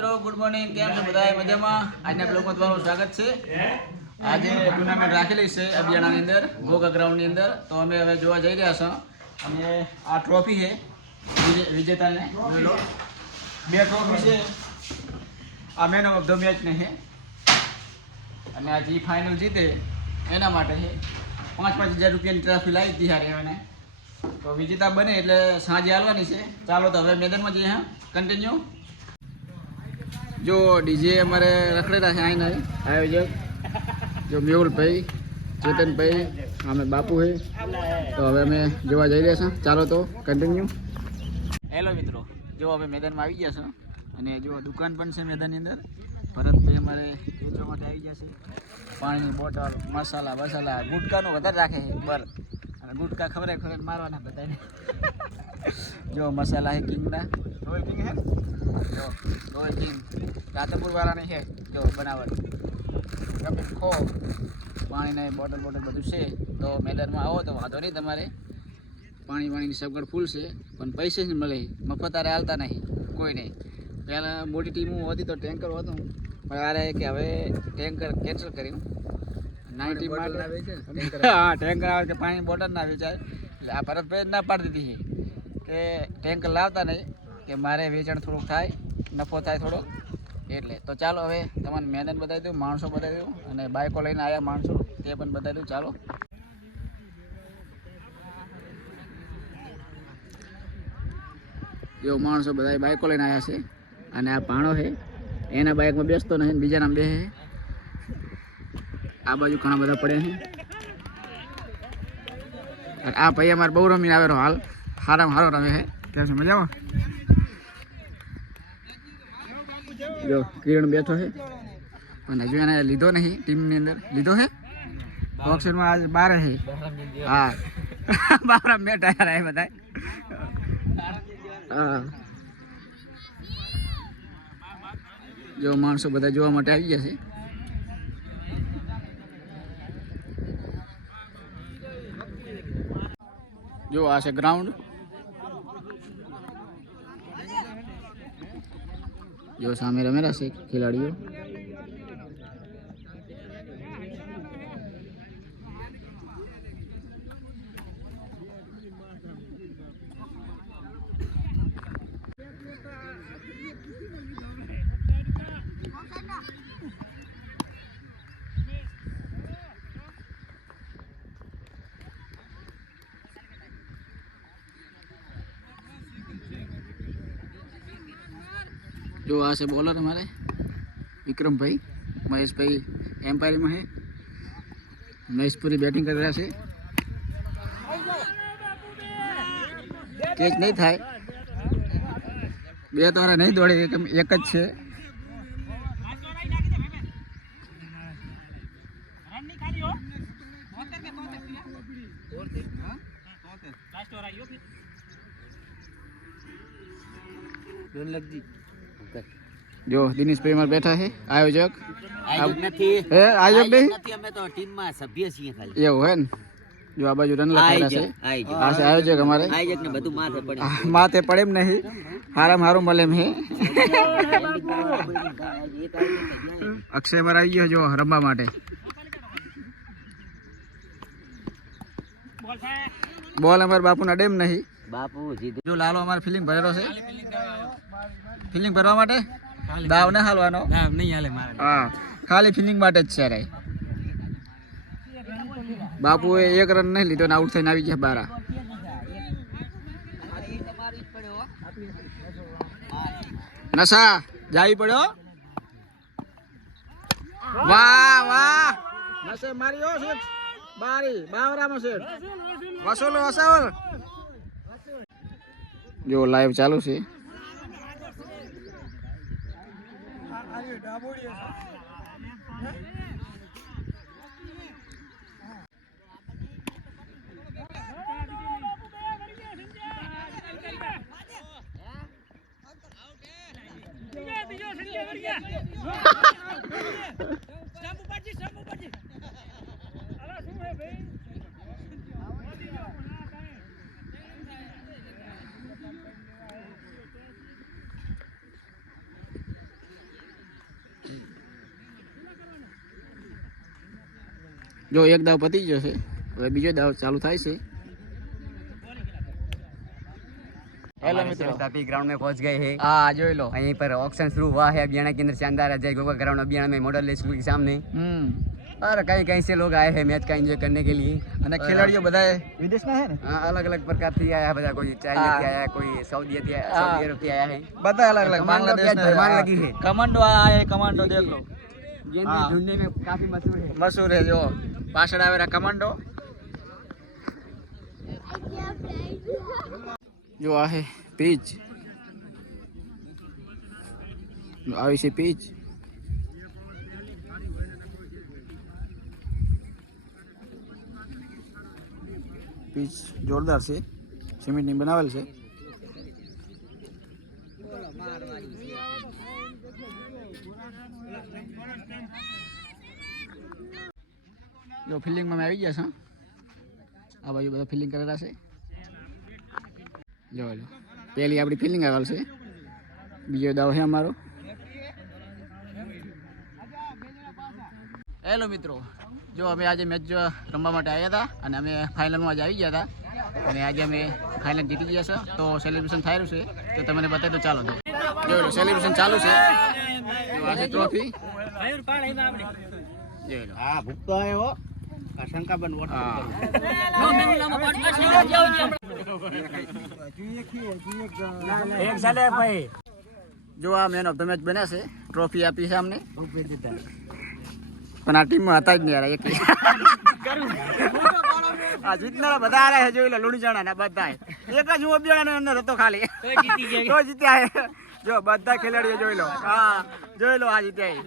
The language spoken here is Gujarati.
મિત્રો ગુડ મોર્નિંગ, કેમ છો બધા? મજામાં? આજના બ્લોગમાં તમારું સ્વાગત છે. આજે ટુર્નામેન્ટ રાખેલી છે અબિયાણાની અંદર, ગોગા ગ્રાઉન્ડની અંદર. તો અમે હવે જોવા જઈ રહ્યા છીએ. અને આ ટ્રોફી છે વિજેતાને, બે ટ્રોફી છે. આ મેન ઓફ ધ મેચને છે અને આ જે ફાઇનલ જીતે એના માટે છે. 5,000 રૂપિયાની ટ્રોફી લાવી હતી હારે એને. તો વિજેતા બને એટલે સાંજે આવવાની છે. ચાલો તો હવે મેદાનમાં જઈએ. હા, કન્ટિન્યુ. જો ડીજે અમારે રખડેલા છે આઈને આયોજક, જો મેહુલભાઈ, ચેતનભાઈ, અમે બાપુ છે. તો હવે અમે જોવા જઈ રહ્યા છીએ. ચાલો તો કન્ટિન્યુ. હેલો મિત્રો, જો હવે મેદાનમાં આવી ગયા છે અને જો દુકાન પણ છે મેદાનની અંદર. ભરતભાઈ અમારે વેચવા માટે આવી ગયા છે. પાણીની બોટલ, મસાલા વસાલા, ગુટકાનું વધારે રાખે છે બર. અને ગુટકા ખવડાવી મારવાના બધાને. જો મસાલા છે કિંગના, રોય કિંગ છે, જો રોય કિંગ રાધનપુર વાળાની છે. જો બનાવટ તમે ખો, પાણીના બોટલ બધું છે. તો મેદાનમાં આવો તો વાંધો નહીં, તમારે પાણીની સગવડ ફૂલ છે. પણ પૈસે જ મળે, મફત આરે હાલતા નહીં કોઈ નહીં. પહેલાં મોટી ટીમો હતી તો ટેન્કર હતું, પણ આરે કે હવે ટેન્કર કેન્સલ કર્યું. નાની ટીમ માટે હા ટેન્કર આવે કે પાણી બોટલ ના વેચાય. એટલે આ ભરતભાઈ ના પાડી દીધી છે કે ટેન્કર લાવતા નહીં, કે મારે વેચાણ થોડુંક થાય, નફો થાય થોડોક. એટલે તો ચાલો હવે તમને મેદાન બતાવી દઉં, માણસો બતાવી દઉં, અને બાઇકો લઈને આવ્યા માણસો તે પણ બતાવી દઉં. ચાલો. જો માણસો બધા બાઇકો લઈને આવ્યા છે. અને આ ભાણો છે, એના બાઇકમાં બેસતો નથી, બીજાના બે છે. આ બાજુ ઘણા બધા પડ્યા છે. આ ભાઈ અમારે બહુ રમીને આવેલો, હાલ હારામાં હારો રમે છે. કેમ છે? મજામાં? જો કિરણ બેઠો છે, પણ હજુ એને લીધો નહીં ટીમની અંદર. લીધો છે બોક્સરમાં આજ 12 છે. હા 12 બેઠા યાર એ બધા. હા જો માણસો બધા જોવા માટે આવી ગયા છે. જો આ છે ગ્રાઉન્ડ. જો સામે રમેલા છે ખેલાડીઓ. जो आ से बॉलर हमारे विक्रम भाई, महेश भाई एम्पायर में है. महेशपुरी बैटिंग कर रहा है. कैच नहीं था, બે તમારા નહીં દોડે, એક જ છે. जो दिनेश भाई हमारे बैठा है, आयोजक નથી है, आयोजक नहीं અમે તો ટીમમાં સભ્ય છીએ ખાલી. એવું है. जो आ बाजू रन लगा છે, આ છે આયોજક અમારે. આયોજક ને બધું માથે પડે, માથે પડે એમ નહીં, હારામ હારું મળે એમ હે. અક્ષય અમારે આવી ગયો જો રમવા માટે. બોલ અમારે બાપુના ડેમ નહીં. બાપુ સીધું જો લાલો અમારે ફિલિંગ ભરેલો છે. ફિલિંગ ભરવા માટે દાવ ને હાલવાનો, દાવ નહીં હાલે મારે. હા ખાલી ફિલિંગ માટે જ છે રે. બાપુએ એક રન નહીં લીધો ને આઉટ થઈને આવી ગયા 12. નશા જાવી પડ્યો. વાહ વાહ, નશે માર્યો છે બારી બાવરામાં છે. વસોલ વસોલ. જો લાઈવ ચાલુ છે. જો એક દાવ પતી ગયો છે, હવે બીજો દાવ ચાલુ થાય છે. हेलो मित्रों, तापी ग्राउंड में पहुंच गए हैं. हाँ जो लो. वहीं पर ऑक्शन शुरू हुआ है अभियाना के अंदर. शानदार अजय गोगा ग्राउंड अभियाना में मॉडल स्कूल के सामने. और कहीं कहीं से लोग आए हैं मैच का एंजॉय करने के लिए. અને ખેલાડીઓ બધા વિદેશમાં છે ને, हाँ, अलग अलग प्रकार से आया है બધા. कोई चाइना से आया है, कोई सऊदी अरब से आया है. બધા अलग अलग कमांडो बांग्लादेश क्या धरमान लगी है. कमांडो आया है. कमांडो देख लो, ये हाँ. ढूंढने में काफी मशहूर है. મશહૂર है. જો પાછળ આવેલા કમાન્ડો. જો આ હે પીચ, આવી છે પીચ. પીચ જોરદાર છે, સિમેન્ટની બનાવેલ છે. જો ફિલિંગમાં અમે આવી ગયા છે. આ બાજુ બધા ફિલિંગ કરેલા છે. જો લો, પહેલી આપણી ફિલિંગ આવેલ છે. બીજો દાવ છે અમારો. હેલો મિત્રો, જો અમે આજે મેચ રમવા માટે આવ્યા હતા અને અમે ફાઇનલમાં આજે આવી ગયા હતા અને આજે અમે ફાઇનલ જીતી ગયા છે. તો સેલિબ્રેશન થઈ રહ્યું છે, તો તમને બતાવી દો. ચાલો જો લો, સેલિબ્રેશન ચાલુ છે. જો આ છે ટ્રોફી. જો લો. हाँ भुगतो है वो शंका बन वोट एक साले भाई જો આ મેન ઓફ ધ મેચ બન્યા છે. ટ્રોફી આપી છે અમને, પણ આ ટીમમાં હતા જ નહીં યાર. એક આ જીતનારા બધા આ રહ્યા છે. જોઈ લો, લુણીચાણા ના બધા એક જ હું અબિયાણાનો અંદર હતો ખાલી, તો જીત્યા. જો બધા ખેલાડીઓ જોઈ લો. હા જોઈ લો, આ જીત્યા.